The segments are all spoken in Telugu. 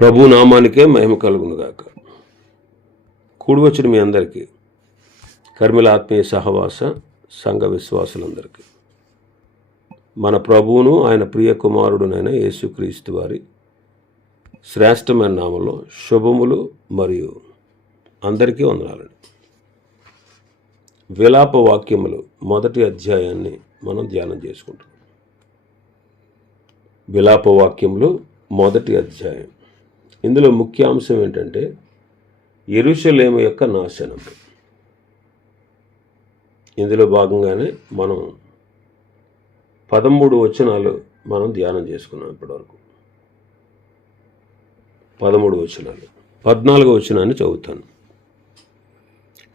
ప్రభు నామానికే మహిమ కలుగునుగాక. కూడి వచ్చిన మీ అందరికీ, కర్మిల ఆత్మీయ సహవాస సంఘ విశ్వాసులందరికీ మన ప్రభువును ఆయన ప్రియ కుమారుడునైన యేసుక్రీస్తు వారి శ్రేష్టమైన నామంలో శుభములు మరియు అందరికీ వందనాలండి. విలాప వాక్యములు మొదటి అధ్యాయాన్ని మనం ధ్యానం చేసుకుంటాం. విలాప వాక్యములు మొదటి అధ్యాయం. ఇందులో ముఖ్యాంశం ఏంటంటే యెరూషలేము యొక్క నాశనం. ఇందులో భాగంగానే మనం 13 వచనాలు మనం ధ్యానం చేసుకున్నాం ఇప్పటివరకు. 13 వచనాలు. 14వ వచనాన్ని చదువుతాను.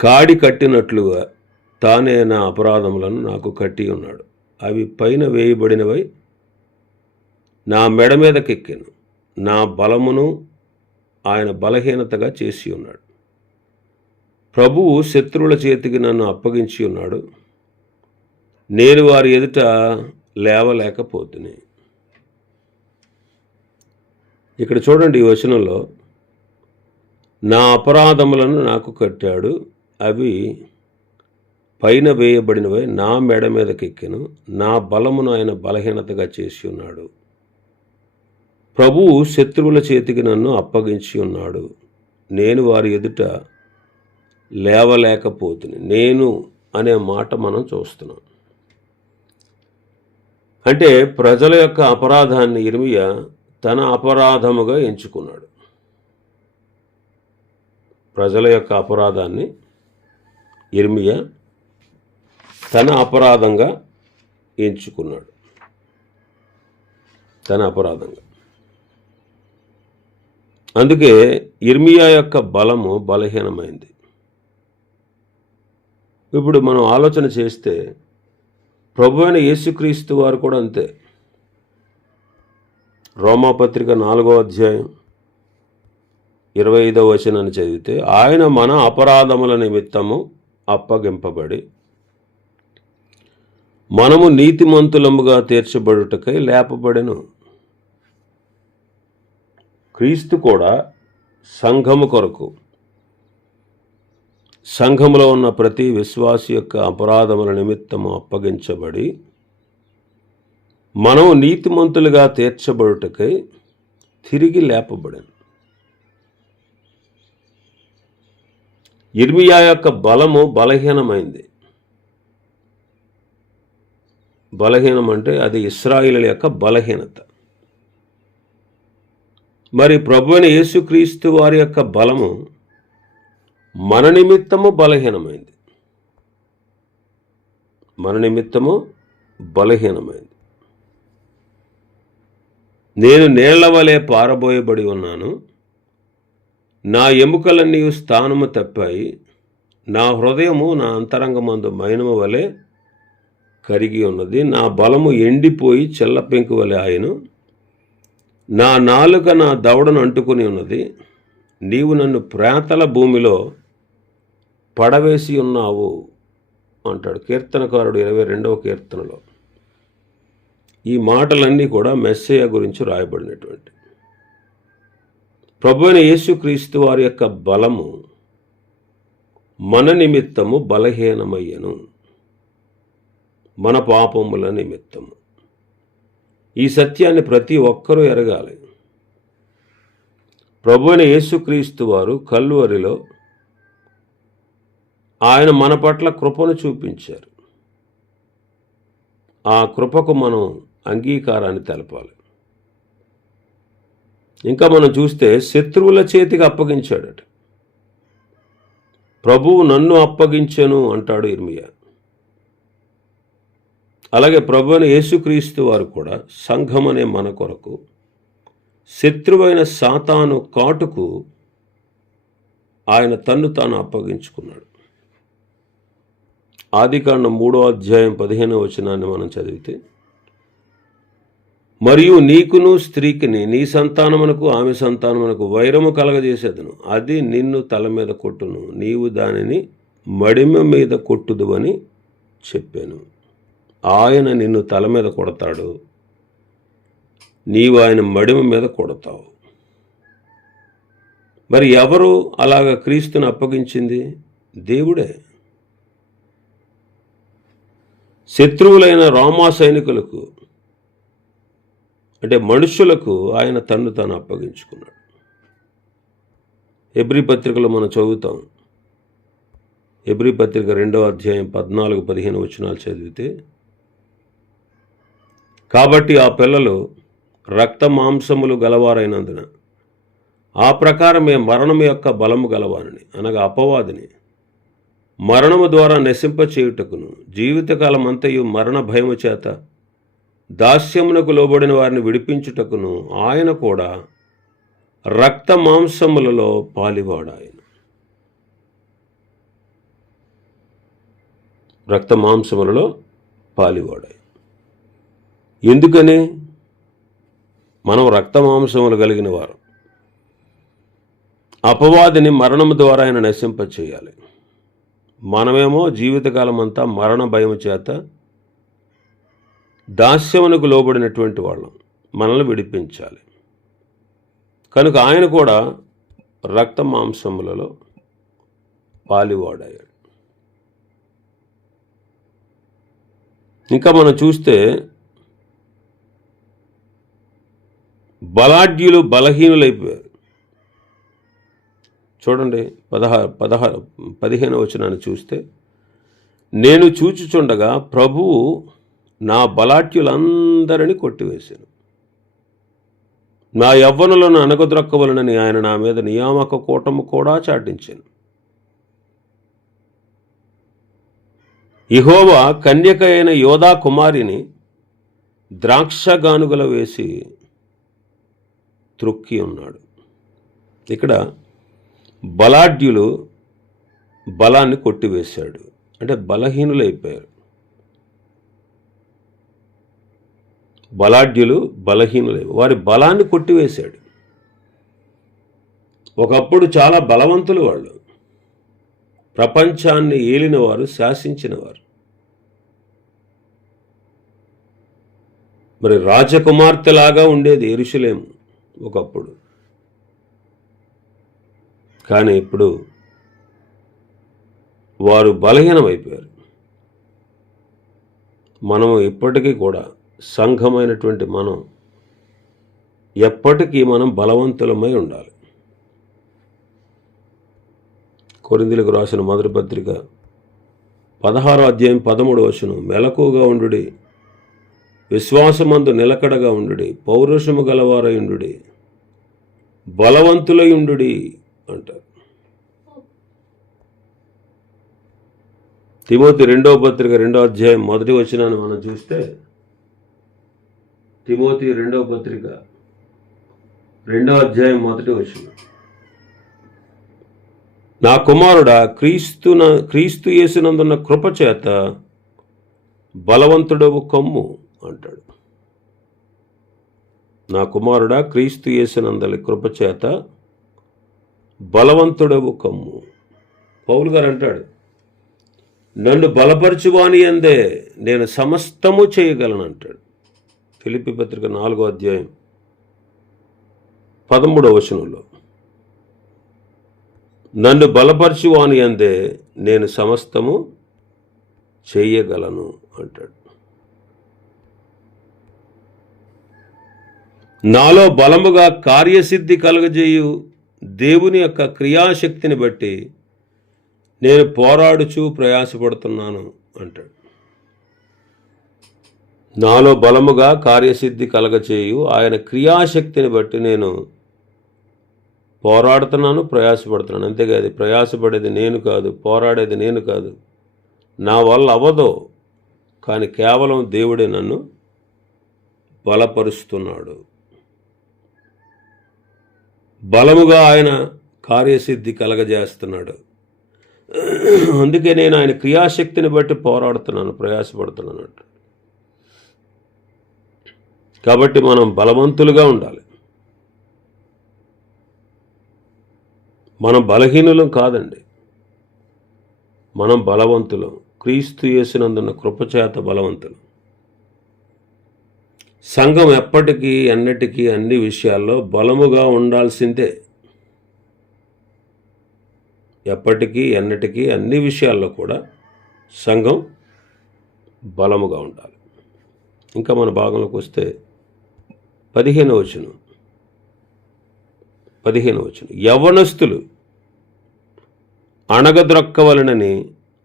కాడి కట్టినట్లుగా తానే నా అపరాధములను నాకు కట్టి ఉన్నాడు. అవి పైన వేయబడినవై నా మెడ మీదకెక్కాను. నా బలమును ఆయన బలహీనతగా చేసి ఉన్నాడు. ప్రభువు శత్రువుల చేతికి నన్ను అప్పగించి ఉన్నాడు. నేను వారి ఎదుట లేవలేకపోతుని. ఇక్కడ చూడండి, ఈ వచనంలో నా అపరాధములను నాకు కట్టాడు, అవి పైన వేయబడినవై నా మెడ మీదకెక్కెను. నా బలమును ఆయన బలహీనతగా చేసి ఉన్నాడు. ప్రభువు శత్రువుల చేతికి నన్ను అప్పగించి ఉన్నాడు. నేను వారి ఎదుట లేవలేకపోతుంది. నేను అనే మాట మనం చూస్తున్నాం. అంటే ప్రజల యొక్క అపరాధాన్ని యిర్మీయా తన అపరాధముగా ఎంచుకున్నాడు. ప్రజల యొక్క అపరాధాన్ని యిర్మీయా తన అపరాధంగా ఎంచుకున్నాడు. తన అపరాధంగా. అందుకే యిర్మీయా యొక్క బలము బలహీనమైంది. ఇప్పుడు మనం ఆలోచన చేస్తే ప్రభువైన యేసుక్రీస్తు వారు కూడా అంతే. రోమాపత్రిక 4వ అధ్యాయం 25వ వచనాన్ని చదివితే, ఆయన మన అపరాధముల నిమిత్తము అప్పగింపబడి మనము నీతిమంతులముగా తీర్చబడుటకై లేపబడెను. క్రీస్తు కూడా సంఘము కొరకు, సంఘములో ఉన్న ప్రతి విశ్వాసి యొక్క అపరాధముల నిమిత్తము అప్పగించబడి మనము నీతిమంతులుగా తీర్చబడుటకై తిరిగి లేపబడెను. యిర్మీయా యొక్క బలము బలహీనమైంది. బలహీనం అంటే అది ఇశ్రాయేలు యొక్క బలహీనత. మరి ప్రభువైన యేసుక్రీస్తు వారి యొక్క బలము మన నిమిత్తము బలహీనమైంది. మన నిమిత్తము బలహీనమైంది. నేను నీళ్ల వలె పారబోయబడి ఉన్నాను. నా ఎముకలన్నీ స్థానము తప్పాయి. నా హృదయము నా అంతరంగమందు మైనము వలె కరిగి ఉన్నది. నా బలము ఎండిపోయి చెల్లపెంకు వలె ఆయను. నా నాలుక నా దవడను అంటుకుని ఉన్నది. నీవు నన్ను ప్రేతల భూమిలో పడవేసి ఉన్నావు అంటాడు కీర్తనకారుడు 22వ కీర్తనలో. ఈ మాటలన్నీ కూడా మెస్సయ్య గురించి రాయబడినటువంటి. ప్రభువైన యేసుక్రీస్తు వారి యొక్క బలము మన నిమిత్తము బలహీనమయ్యను, మన పాపముల నిమిత్తము. ఈ సత్యాన్ని ప్రతి ఒక్కరూ ఎరగాలి. ప్రభువైన యేసుక్రీస్తు వారు కల్వరిలో ఆయన మన పట్ల కృపను చూపించారు. ఆ కృపకు మనం అంగీకారాన్ని తెలపాలి. ఇంకా మనం చూస్తే శత్రువుల చేతికి అప్పగించాడట. ప్రభువు నన్ను అప్పగించెను అంటాడు యిర్మీయా. అలాగే ప్రభువైన యేసుక్రీస్తు వారు కూడా సంఘం అనే మన కొరకు శత్రువైన సాతాను కాటుకు ఆయన తన్ను తాను అప్పగించుకున్నాడు. ఆదికాండం 3వ అధ్యాయం 15వ వచనాన్ని మనం చదివితే, మరియు నీకును స్త్రీకిని నీ సంతానమునకు ఆమె సంతానమునకు వైరము కలగజేసేదను. అది నిన్ను తల మీద కొట్టును, నీవు దానిని మడిమ మీద కొట్టుదువని చెప్పాను. ఆయన నిన్ను తల మీద కొడతాడు, నీవు ఆయన మడిమ మీద కొడతావు. మరి ఎవరు అలాగ క్రీస్తుని అప్పగించింది? దేవుడే. శత్రువులైన రోమా సైనికులకు, అంటే మనుషులకు ఆయన తన్ను తాను అప్పగించుకున్నాడు. హెబ్రీ పత్రికలో మనం చదువుతాం. హెబ్రీ పత్రిక 2వ అధ్యాయం 14-15 వచనాలు చదివితే, కాబట్టి ఆ పిల్లలు రక్త మాంసములు గలవారైనందున ఆ ప్రకారమే మరణము యొక్క బలము గలవారిని, అనగా అపవాదిని, మరణము ద్వారా నశింపచేయుటకును, జీవితకాలమంతయు మరణ భయము చేత దాస్యమునకు లోబడిన వారిని విడిపించుటకును ఆయన కూడా రక్త మాంసములలో పాలివాడాయన. రక్త మాంసములలో పాలివాడాయన. ఎందుకని? మనం రక్త మాంసములు కలిగిన వారు. అపవాదిని మరణము ద్వారా ఆయన నశింపచేయాలి. మనమేమో జీవితకాలం అంతా మరణ భయము చేత దాస్యమునకు లోబడినటువంటి వాళ్ళం. మనల్ని విడిపించాలి. కనుక ఆయన కూడా రక్త మాంసములలో పాలివాడాడు. ఇంకా మనం చూస్తే బలాఢ్యులు బలహీనులైపోయారు. చూడండి 15వ వచనాన్ని చూస్తే, నేను చూచుచుండగా ప్రభువు నా బలాఢ్యులందరినీ కొట్టివేశాను, నా యవ్వనులను అనగద్రొక్కవలనని ఆయన నా మీద నియామక కూటము కూడా చాటించాను. యెహోవా కన్యక అయిన యోధా కుమారిని ద్రాక్షగానుగల వేసి త్రొక్కి ఉన్నాడు. ఇక్కడ బలాఢ్యులు బలాన్ని కొట్టివేశాడు, అంటే బలహీనులైపోయారు. బలాఢ్యులు వారి బలాన్ని కొట్టివేశాడు. ఒకప్పుడు చాలా బలవంతులు వాళ్ళు, ప్రపంచాన్ని ఏలినవారు, శాసించినవారు. మరి రాజకుమార్తెలాగా ఉండేది యెరూషలేము ఒకప్పుడు. కానీ ఇప్పుడు వారు బలహీనమైపోయారు. మనము ఇప్పటికీ కూడా, సంఘమైనటువంటి మనం ఎప్పటికీ మనం బలవంతులమై ఉండాలి. కొరింథీయులకు రాసిన మొదటి పత్రిక 16వ అధ్యాయం 13వ వచనం, మెలకువగా ఉండుడి, విశ్వాసమందు నిలకడగా ఉండుడి, పౌరుషము గలవారై ఉండుడి, బలవంతులై ఉండుడి అంటారు. తిమోతి 2వ పత్రిక 2వ అధ్యాయం 1వ వచనాన్ని మనం చూస్తే, తిమోతి 2వ పత్రిక 2వ అధ్యాయం 1వ వచనం, నా కుమారుడా, క్రీస్తు యేసునందున్న కృపచేత బలవంతుడవు కమ్ము అంటాడు. నా కుమారుడా, క్రీస్తు యేసునందలి కృపచేత బలవంతుడవు కమ్ము. పౌలు గారు అంటాడు, నన్ను బలపరచువాని అందే నేను సమస్తము చేయగలను అంటాడు. ఫిలిప్పీ పత్రిక 4వ అధ్యాయం 13వ వచనంలో, నన్ను బలపరచువాని అందే నేను సమస్తము చేయగలను అంటాడు. నాలో బలముగా కార్యసిద్ధి కలుగజేయు దేవుని యొక్క క్రియాశక్తిని బట్టి నేను పోరాడుచూ ప్రయాసపడుతున్నాను అంటాడు. నాలో బలముగా కార్యసిద్ధి కలగచేయు ఆయన క్రియాశక్తిని బట్టి నేను పోరాడుతున్నాను, ప్రయాసపడుతున్నాను. అంతేగా, అది ప్రయాసపడేది నేను కాదు, పోరాడేది నేను కాదు, నా వల్ల అవ్వదు. కానీ కేవలం దేవుడే నన్ను బలపరుస్తున్నాడు. బలముగా ఆయన కార్యసిద్ధి కలగజేస్తున్నాడు. అందుకే నేను ఆయన క్రియాశక్తిని బట్టి పోరాడుతున్నాను, ప్రయాసపడుతున్నాను. కాబట్టి మనం బలవంతులుగా ఉండాలి. మనం బలహీనులం కాదండి, మనం బలవంతులం. క్రీస్తు యేసునందున్న కృపచేత బలవంతులు. సంఘం ఎప్పటికీ ఎన్నటికీ అన్ని విషయాల్లో బలముగా ఉండాల్సిందే. ఎప్పటికీ ఎన్నటికీ అన్ని విషయాల్లో కూడా సంఘం బలముగా ఉండాలి. ఇంకా మన భాగంలోకి వస్తే 15వ వచనం. యవ్వనస్తులు అణగద్రొక్కవలనని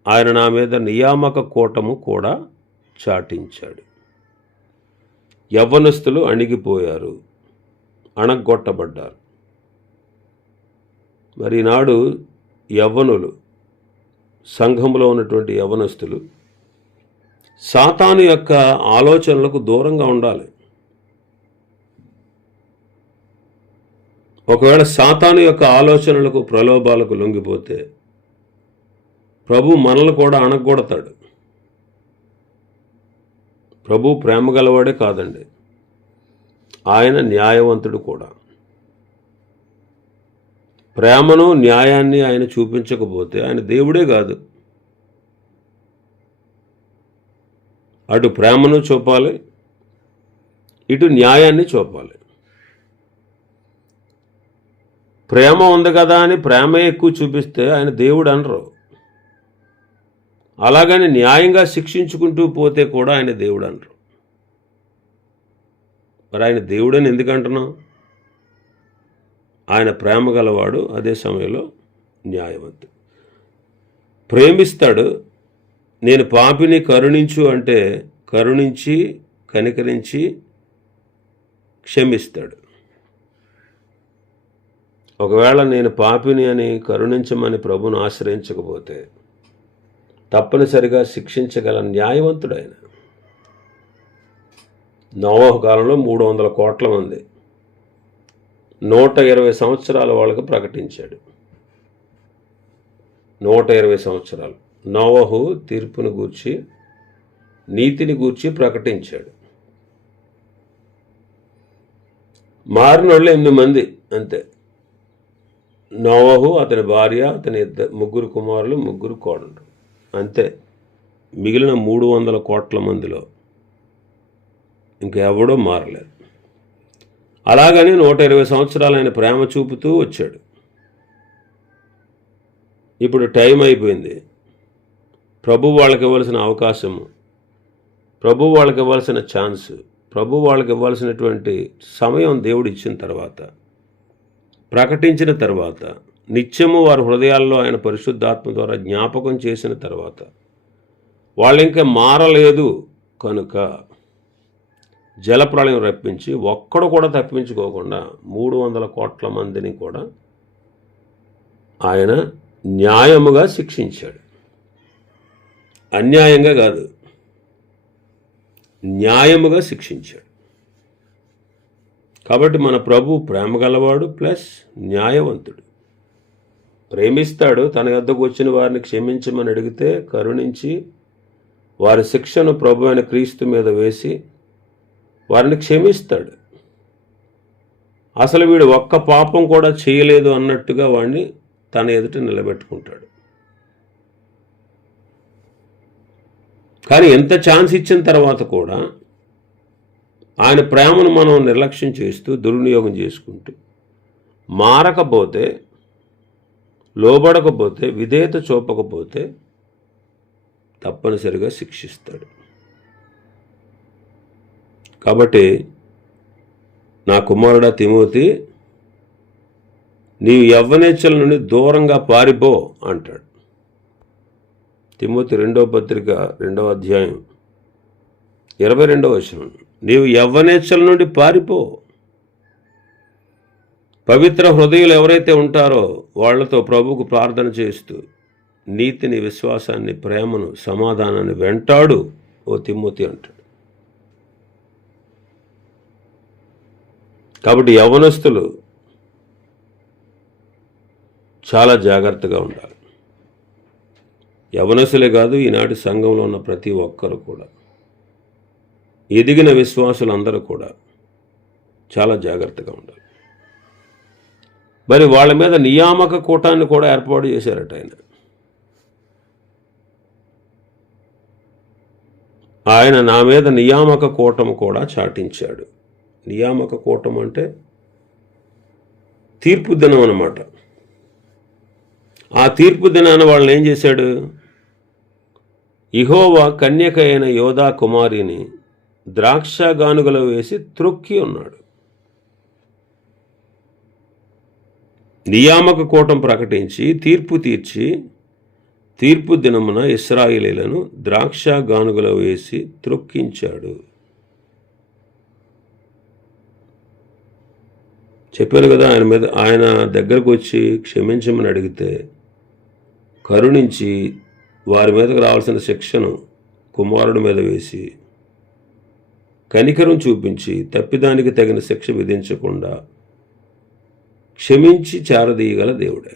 ఆయన నా మీద నియామక కూటము కూడా చాటించాడు. యవ్వనస్తులు అణిగిపోయారు, అణగొట్టబడ్డారు. మరి ఈనాడు యవ్వనులు, సంఘంలో ఉన్నటువంటి యవ్వనస్తులు సాతాను యొక్క ఆలోచనలకు దూరంగా ఉండాలి. ఒకవేళ సాతాను యొక్క ఆలోచనలకు, ప్రలోభాలకు లొంగిపోతే ప్రభు మనల్ని కూడా అణగొడతాడు. ప్రభు ప్రేమ గలవాడే కాదండి, ఆయన న్యాయవంతుడు కూడా. ప్రేమను, న్యాయాన్ని ఆయన చూపించకపోతే ఆయన దేవుడే కాదు. అటు ప్రేమను చూపాలి, ఇటు న్యాయాన్ని చూపాలి. ప్రేమ ఉంది కదా అని ప్రేమే ఎక్కువ చూపిస్తే ఆయన దేవుడు అనరు. అలాగని న్యాయంగా శిక్షించుకుంటూ పోతే కూడా ఆయన దేవుడు అనరు. మరి ఆయన దేవుడని ఎందుకు అంటున్నాం? ఆయన ప్రేమ గలవాడు, అదే సమయంలో న్యాయవంతుడు. ప్రేమిస్తాడు. నేను పాపిని కరుణించు అంటే కరుణించి, కనికరించి క్షమిస్తాడు. ఒకవేళ నేను పాపిని అని కరుణించమని ప్రభుని ఆశ్రయించకపోతే తప్పనిసరిగా శిక్షించగల న్యాయవంతుడు ఆయన. నోవహు కాలంలో 300 కోట్ల మంది 120 సంవత్సరాల వాళ్ళకు ప్రకటించాడు. 120 సంవత్సరాలు నోవహు తీర్పును గూర్చి, నీతిని గూర్చి ప్రకటించాడు. మారిన వాళ్ళు 8 మంది అంతే. నోవహు, అతని భార్య, అతని 3 కుమారులు, 3 కోడళ్ళు అంతే. మిగిలిన 300 కోట్ల మందిలో ఇంకెవడో మారలేదు. అలాగని 120 సంవత్సరాలు ఆయన ప్రేమ చూపుతూ వచ్చాడు. ఇప్పుడు టైం అయిపోయింది. ప్రభు వాళ్ళకి ఇవ్వాల్సిన అవకాశము, ప్రభు వాళ్ళకి ఇవ్వాల్సిన ఛాన్స్, ప్రభు వాళ్ళకి ఇవ్వాల్సినటువంటి సమయం దేవుడు ఇచ్చిన తర్వాత, ప్రకటించిన తర్వాత, నిత్యము వారి హృదయాల్లో ఆయన పరిశుద్ధాత్మ ద్వారా జ్ఞాపకం చేసిన తర్వాత, వాళ్ళు ఇంకా మారలేదు కనుక జలప్రళయం రప్పించి ఒక్కడు కూడా తప్పించుకోకుండా 300 కోట్ల మందిని కూడా ఆయన న్యాయముగా శిక్షించాడు. అన్యాయంగా కాదు, న్యాయముగా శిక్షించాడు. కాబట్టి మన ప్రభు ప్రేమ గలవాడు ప్లస్ న్యాయవంతుడు. ప్రేమిస్తాడు. తన యొద్దకు వచ్చిన వారిని క్షమించమని అడిగితే కరుణించి వారి శిక్షను ప్రభు అయిన క్రీస్తు మీద వేసి వారిని క్షమిస్తాడు. అసలు వీడు ఒక్క పాపం కూడా చేయలేదు అన్నట్టుగా వాడిని తన ఎదుట నిలబెట్టుకుంటాడు. కానీ ఎంత ఛాన్స్ ఇచ్చిన తర్వాత కూడా ఆయన ప్రేమను మనం నిర్లక్ష్యం చేస్తూ, దుర్వినియోగం చేసుకుంటూ, మారకపోతే, లోబడకపోతే, విధేయత చూపకపోతే తప్పనిసరిగా శిక్షిస్తాడు. కాబట్టి నా కుమారుడా తిమోతి, నీవు యవ్వనేచ్ఛల నుండి దూరంగా పారిపో అంటాడు. తిమోతి 2వ పత్రిక 2వ అధ్యాయం 22వ వచనం. నీవు యవ్వనేచ్ఛల నుండి పారిపో. పవిత్ర హృదయులు ఎవరైతే ఉంటారో వాళ్లతో ప్రభువుకు ప్రార్థన చేస్తూ నీతిని, విశ్వాసాన్ని, ప్రేమను, సమాధానాన్ని వెంటాడు ఓ తిమోతి అంటాడు. కాబట్టి యవ్వనస్తులు చాలా జాగ్రత్తగా ఉండాలి. యవ్వనస్తులే కాదు, ఈనాటి సంఘంలో ఉన్న ప్రతి ఒక్కరు కూడా, ఎదిగిన విశ్వాసులందరూ కూడా చాలా జాగ్రత్తగా ఉండాలి. మరి వాళ్ళ మీద నియామక కూటాన్ని కూడా ఏర్పాటు చేశారట ఆయన. ఆయన నా మీద నియామక కూటము కూడా చాటించాడు. నియామక కూటం అంటే తీర్పు దినం అన్నమాట. ఆ తీర్పు దినాన వాళ్ళని ఏం చేశాడు? యెహోవా కన్యక అయిన యోధా కుమారిని ద్రాక్ష గానుగలో వేసి త్రొక్కి ఉన్నాడు. నియామక కూటం ప్రకటించి తీర్పు తీర్చి తీర్పు దినమున ఇశ్రాయేలీలను ద్రాక్ష గానుగలో వేసి త్రొక్కించాడు. చెప్పాను కదా, ఆయన దగ్గరకు వచ్చి క్షమించమని అడిగితే కరుణించి వారి మీదకు రావాల్సిన శిక్షను కుమారుడి మీద వేసి కనికరం చూపించి తప్పిదానికి తగిన శిక్ష విధించకుండా క్షమించి చేరదీయగల దేవుడే.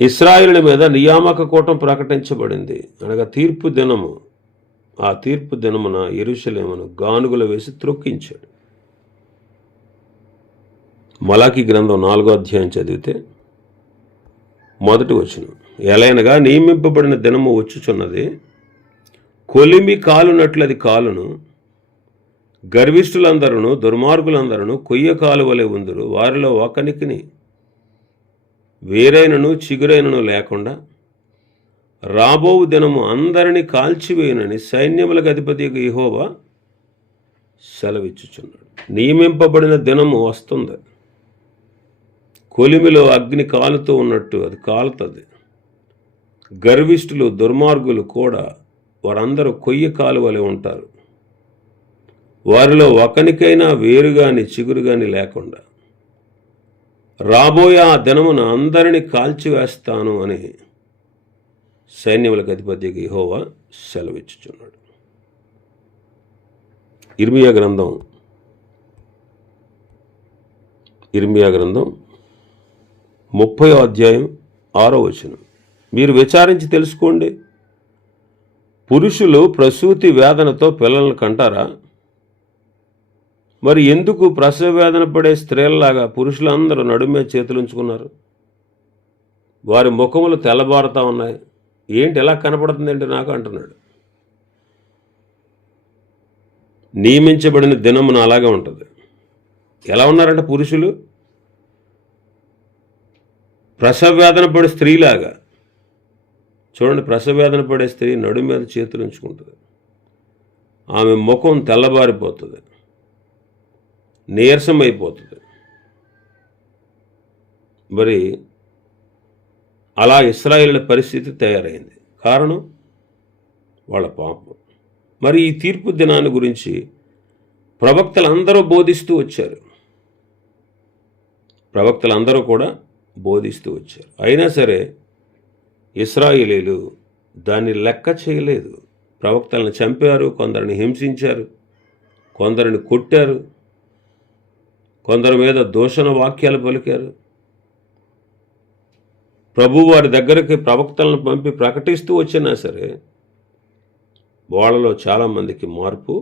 ఇశ్రాయేలు మీద నియామక కూటం ప్రకటించబడింది, అనగా తీర్పు దినము. ఆ తీర్పు దినమున యెరూషలేమును గానుగులు వేసి త్రొక్కించాడు. మలాకి గ్రంథం 4వ అధ్యాయం చదివితే 1వ వచనం, ఎలైనగా నియమింపబడిన దినము వచ్చుచున్నది, కొలిమి కాలునట్లది కాలును, గర్విష్ఠులందరూ దుర్మార్గులందరూ కొయ్య కాలు వలె ఉందురు, వారిలో ఒకనికిని వేరైనను చిగురైనను లేకుండా రాబోవు దినము అందరినీ కాల్చివేయునని సైన్యములకు అధిపతి యెహోవా సెలవిచ్చుచున్నాడు. నియమింపబడిన దినము వస్తుంది. కొలిమిలో అగ్ని కాలుతూ ఉన్నట్టు అది కాలుతుంది. గర్విష్ఠులు దుర్మార్గులు కూడా వారందరూ కొయ్య కాలు వలె ఉంటారు, వారిలో ఒకనికైనా వేరు గాని చిగురు గాని లేకుండా రాబోయే ఆ దినమున అందరినీ కాల్చివేస్తాను అని సైన్యములకు అధిపతి యెహోవా సెలవిచ్చుచున్నాడు. ఇర్మియా గ్రంథం 30వ అధ్యాయం 6వ వచనం, మీరు విచారించి తెలుసుకోండి, పురుషులు ప్రసూతి వేదనతో పిల్లలను కంటారా? మరి ఎందుకు ప్రసవ వేదన పడే స్త్రీలలాగా పురుషులందరూ నడుమే చేతులుంచుకున్నారు? వారి ముఖములు తెల్లబారుతా ఉన్నాయి. ఏంటి ఎలా కనపడుతుందంటే నాకు అంటున్నాడు. నియమించబడిన దినమున అలాగే ఉంటుంది. ఎలా ఉన్నారంటే పురుషులు ప్రసవ వేదన పడే స్త్రీలాగా. చూడండి, ప్రసవ వేదన పడే స్త్రీ నడు మీద చేతులు ఉంచుకుంటుంది, ఆమె ముఖం తెల్లబారిపోతుంది, నీరసమైపోతుంది. మరి అలా ఇశ్రాయేలు పరిస్థితి తయారైంది. కారణం వాళ్ళ పాపం. మరి ఈ తీర్పు దినాన్ని గురించి ప్రవక్తలందరూ బోధిస్తూ వచ్చారు. ప్రవక్తలందరూ కూడా బోధిస్తూ వచ్చారు. అయినా సరే ఇశ్రాయేలీలు దాన్ని లెక్క చేయలేదు. ప్రవక్తలను చంపారు, కొందరిని హింసించారు, కొందరిని కొట్టారు, కొందరి మీద దూషణ వాక్యాలు పలికారు. ప్రభు వారి దగ్గరికి ప్రవక్తలను పంపి ప్రకటిస్తూ వచ్చినా సరే వాళ్ళలో చాలామందికి మార్పు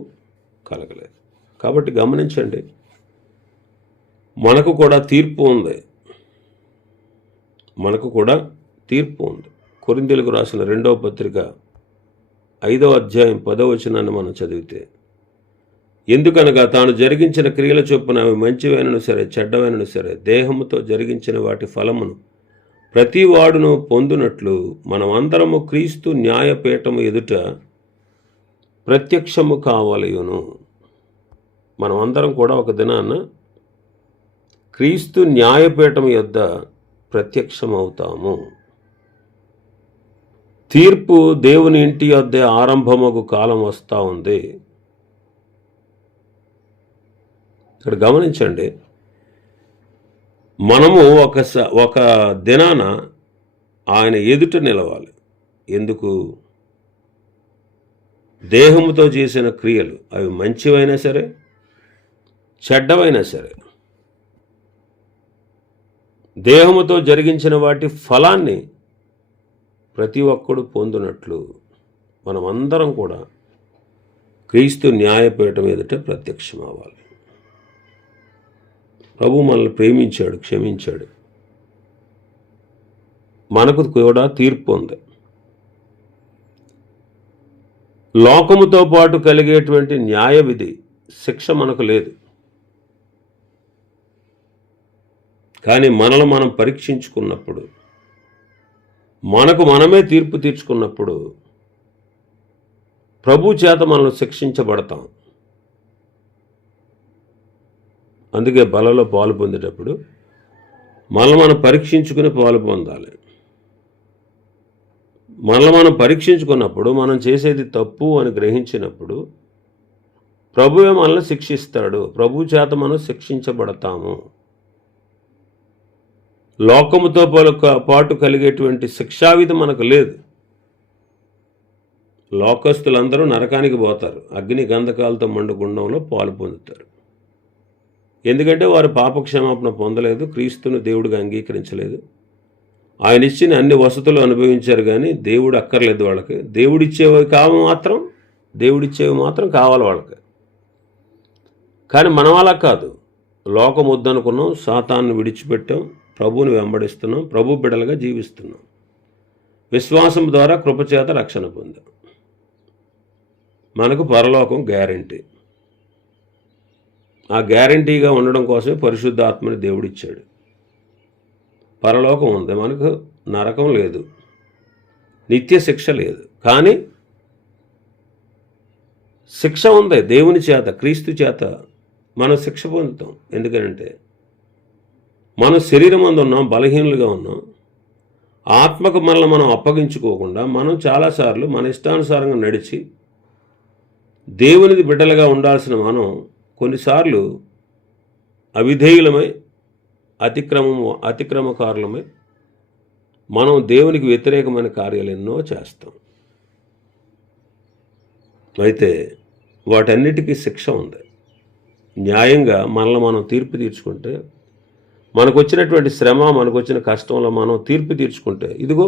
కలగలేదు. కాబట్టి గమనించండి, మనకు కూడా తీర్పు ఉంది. మనకు కూడా తీర్పు ఉంది. కొరింథీయులకు రాసిన 2వ పత్రిక 5వ అధ్యాయం 10వ వచనాన్ని మనం చదివితే, ఎందుకనగా తాను జరిగించిన క్రియల చొప్పున అవి మంచివైనను సరే చెడ్డవైనను సరే దేహముతో జరిగించిన వాటి ఫలమును ప్రతి వాడును పొందునట్లు మనమందరము క్రీస్తు న్యాయపీఠము ఎదుట ప్రత్యక్షము కావలయును. మనమందరం కూడా ఒక దినాన క్రీస్తు న్యాయపీఠం యొద్ద ప్రత్యక్షమవుతాము. తీర్పు దేవుని ఇంటి యొద్దే ఆరంభమగు కాలం వస్తూ ఉంది. ఇక్కడ గమనించండి, మనము ఒక దినాన ఆయన ఎదుట నిలవాలి. ఎందుకు? దేహముతో చేసిన క్రియలు అవి మంచివైనా సరే చెడ్డవైనా సరే దేహముతో జరిగించిన వాటి ఫలాన్ని ప్రతి ఒక్కడు పొందునట్లు మనమందరం కూడా క్రీస్తు న్యాయపీఠం ఎదుట ప్రత్యక్షం అవ్వాలి. ప్రభు మనల్ని ప్రేమించాడు, క్షమించాడు. మనకు కూడా తీర్పు ఉంది. లోకముతో పాటు కలిగేటువంటి న్యాయ విధి శిక్ష మనకు లేదు. కానీ మనల్ని మనం పరీక్షించుకున్నప్పుడు, మనకు మనమే తీర్పు తీర్చుకున్నప్పుడు ప్రభు చేత మనల్ని శిక్షించబడతాం. అందుకే బలలో పాలు పొందేటప్పుడు మనల్ని మనం పరీక్షించుకుని పాలు పొందాలి. మనల్ని మనం పరీక్షించుకున్నప్పుడు మనం చేసేది తప్పు అని గ్రహించినప్పుడు ప్రభువే మనల్ని శిక్షిస్తాడు. ప్రభు చేత మనం శిక్షించబడతాము. లోకముతో పాటు కలిగేటువంటి శిక్షావిధి మనకు లేదు. లోకస్తులందరూ నరకానికి పోతారు, అగ్ని గంధకాలతో మండు గుండంలో పాలు పొందుతారు. ఎందుకంటే వారు పాపక్షమాపణ పొందలేదు, క్రీస్తును దేవుడిగా అంగీకరించలేదు. ఆయన ఇచ్చిన అన్ని వసతులు అనుభవించారు, కానీ దేవుడు అక్కర్లేదు వాళ్ళకి. దేవుడిచ్చేవి మాత్రం కావాలి వాళ్ళకి. కానీ మనం అలా కాదు. లోకం వద్దనుకున్నాం, సాతాన్ని విడిచిపెట్టాం, ప్రభువుని వెంబడిస్తున్నాం, ప్రభు బిడ్డలుగా జీవిస్తున్నాం. విశ్వాసం ద్వారా కృపచేత రక్షణ పొందాం. మనకు పరలోకం గ్యారంటీ. ఆ గ్యారంటీగా ఉండడం కోసమే పరిశుద్ధాత్మని దేవుడిచ్చాడు. పరలోకం ఉంది, మనకు నరకం లేదు, నిత్య శిక్ష లేదు. కానీ శిక్ష ఉంది దేవుని చేత, క్రీస్తు చేత మనం శిక్ష పొందుతాం. ఎందుకంటే మనం శరీరం అందు ఉన్నాం, బలహీనులుగా ఉన్నాం. ఆత్మకు మనల్ని మనం అప్పగించుకోకుండా మనం చాలాసార్లు మన ఇష్టానుసారంగా నడిచి దేవునిది బిడ్డలుగా ఉండాల్సిన మనం కొన్నిసార్లు అవిధేయులమై, అతిక్రమకారులమై మనం దేవునికి వ్యతిరేకమైన కార్యాలు ఎన్నో చేస్తాం. అయితే వాటన్నిటికీ శిక్ష ఉంది. న్యాయంగా మనల్ని మనం తీర్పు తీర్చుకుంటే, మనకు వచ్చినటువంటి శ్రమ, మనకు వచ్చిన కష్టంలో మనం తీర్పు తీర్చుకుంటే, ఇదిగో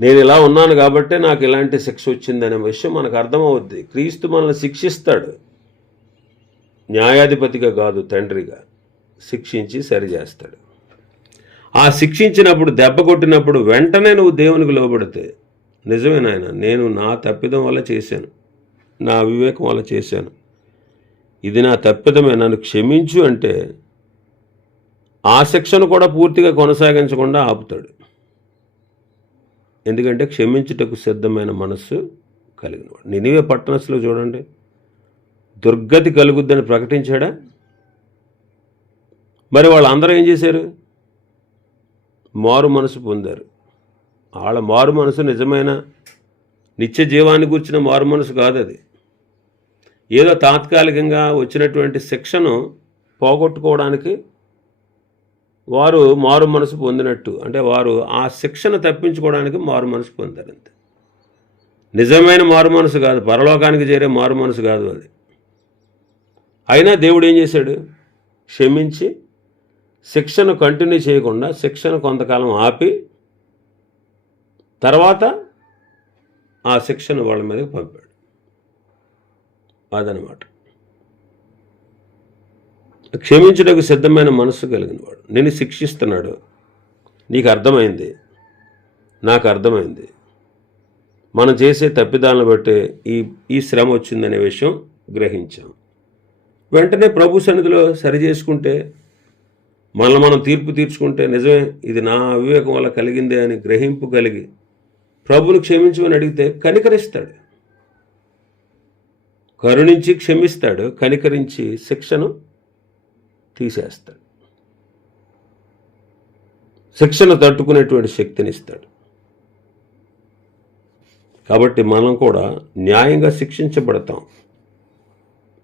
నేను ఇలా ఉన్నాను కాబట్టే నాకు ఇలాంటి శిక్ష వచ్చిందనే విషయం మనకు అర్థమవుద్ది. క్రీస్తు మనల్ని శిక్షిస్తాడు, న్యాయాధిపతిగా కాదు, తండ్రిగా శిక్షించి సరిచేస్తాడు. ఆ శిక్షించినప్పుడు, దెబ్బ కొట్టినప్పుడు వెంటనే నువ్వు దేవునికి లోబడితే, నిజమే నాయన, నేను నా తప్పిదం వల్ల చేశాను, నా అవివేకం వల్ల చేశాను, ఇది నా తప్పిదమే, నన్ను క్షమించు అంటే ఆ శిక్షను కూడా పూర్తిగా కొనసాగించకుండా ఆపుతాడు. ఎందుకంటే క్షమించుటకు సిద్ధమైన మనస్సు కలిగినవాడు. నినివే పట్టణస్థులు చూడండి, దుర్గతి కలుగుద్దని ప్రకటించాడా? మరి వాళ్ళందరూ ఏం చేశారు? మారు మనసు పొందారు. వాళ్ళ మారు మనసు నిజమైన నిత్య జీవాన్ని గురించిన మారు మనసు కాదు. అది ఏదో తాత్కాలికంగా వచ్చినటువంటి శిక్షను పోగొట్టుకోవడానికి వారు మారు మనసు పొందినట్టు, అంటే వారు ఆ శిక్షను తప్పించుకోవడానికి మారు మనసు పొందారు అంతే. నిజమైన మారు మనసు కాదు, పరలోకానికి చేరే మారు మనసు కాదు అది. అయినా దేవుడు ఏం చేశాడు? క్షమించి శిక్షను కంటిన్యూ చేయకుండా శిక్షను కొంతకాలం ఆపి తర్వాత ఆ శిక్షను వాళ్ళ మీదకి పంపాడు. అదనమాట. క్షమించుటకు సిద్ధమైన మనస్సు కలిగిన వాడు. నేను శిక్షిస్తున్నాడు, నీకు అర్థమైంది, నాకు అర్థమైంది, మనం చేసే తప్పిదాలను బట్టి ఈ శ్రమ వచ్చిందనే విషయం గ్రహించాం. వెంటనే ప్రభు సన్నిధిలో సరి చేసుకుంటే, మనల్ని మనం తీర్పు తీర్చుకుంటే, నిజమే ఇది నా అవివేకం వల్ల కలిగిందే అని గ్రహింపు కలిగి ప్రభుని క్షమించమని అడిగితే కనికరిస్తాడు, కరుణించి క్షమిస్తాడు, కనికరించి శిక్షను తీసేస్తాడు, శిక్షను తట్టుకునేటువంటి శక్తిని ఇస్తాడు. కాబట్టి మనం కూడా న్యాయంగా శిక్షించబడతాం.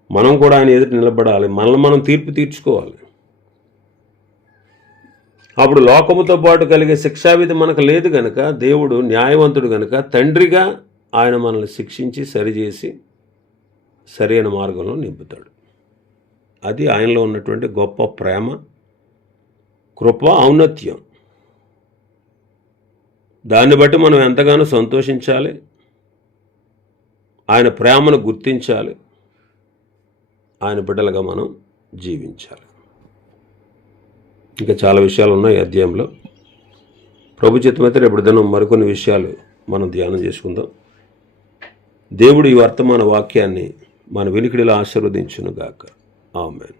మనం కూడా ఆయన ఎదుటి నిలబడాలి, మనల్ని మనం తీర్పు తీర్చుకోవాలి. అప్పుడు లోకముతో పాటు కలిగే శిక్షావిధి మనకు లేదు గనక, దేవుడు న్యాయవంతుడు గనక తండ్రిగా ఆయన మనల్ని శిక్షించి సరిచేసి సరైన మార్గంలో నింపుతాడు. అది ఆయనలో ఉన్నటువంటి గొప్ప ప్రేమ, కృప, ఔన్నత్యం. దాన్ని బట్టి మనం ఎంతగానో సంతోషించాలి, ఆయన ప్రేమను గుర్తించాలి, ఆయన బిడ్డలుగా మనం జీవించాలి. ఇంకా చాలా విషయాలు ఉన్నాయి అధ్యాయంలో. ప్రభు చిత్తమైతే రేపు దినం మరికొన్ని విషయాలు మనం ధ్యానం చేసుకుందాం. దేవుడు ఈ వర్తమాన వాక్యాన్ని మన వినికిడిలో ఆశీర్వదించును గాక. ఆమేన్.